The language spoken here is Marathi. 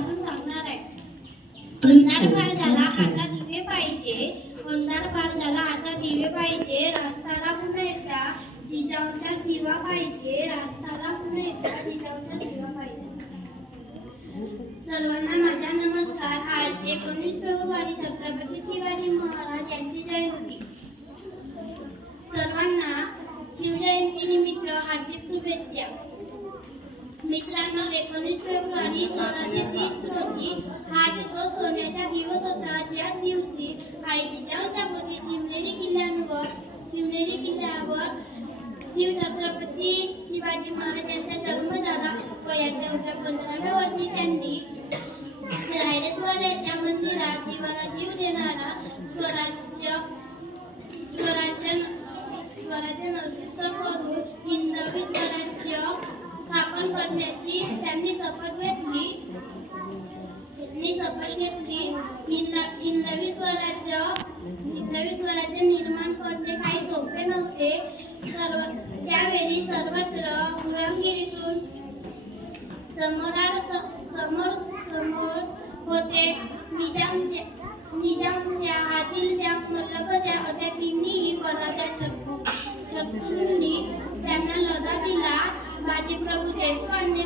पासून सांगणार आहे। अंधार काळ झाला आता दिवे पाहिजे, अंधार काळ झाला आता दिवे पाहिजे, रास्ताला पुन्हा एकदा जिजाऊंच्या शिवा पाहिजे, रास्ताला पुन्हा एकदा जिजाऊंच्या शिवा पाहिजे। सर्वांना माझा नमस्कार। आज 19 फेब्रुवारी छत्रपती शिवाजी महाराज यांची जयंती। सर्वांना शिवजयंती निमित्त हार्दिक शुभेच्छा। मित्रांनो, 19 फेब्रुवारी 1630 रोजी हा तो सोन्याचा दिवस होता, ज्या दिवशी आई जिजाऊच्या पती शिवनेरी किल्ल्यावर शिव छत्रपती शिवाजी महाराजांचा जन्म झाला। वयाच्या 15व्या वर्षी त्यांनी रायरेश्वराच्या मंदिरात जीवाला जीव देणारा स्वराज्य नष्ट करून हिंदवी स्वराज्य स्थापन करण्याची त्यांनी शपथ घेतली। हिंदवी स्वराज्य निर्माण करणे काही सोपे नव्हते। त्यावेळी सर्वत्र गुलामगिरीतून समोर होते। निजामशाह, आदिलशाह, मल्लभशाह अशा तिन्ही वरराजा शत्रूंनी त्यांना लढा दिला। बाजीप्रभू देशपांडे,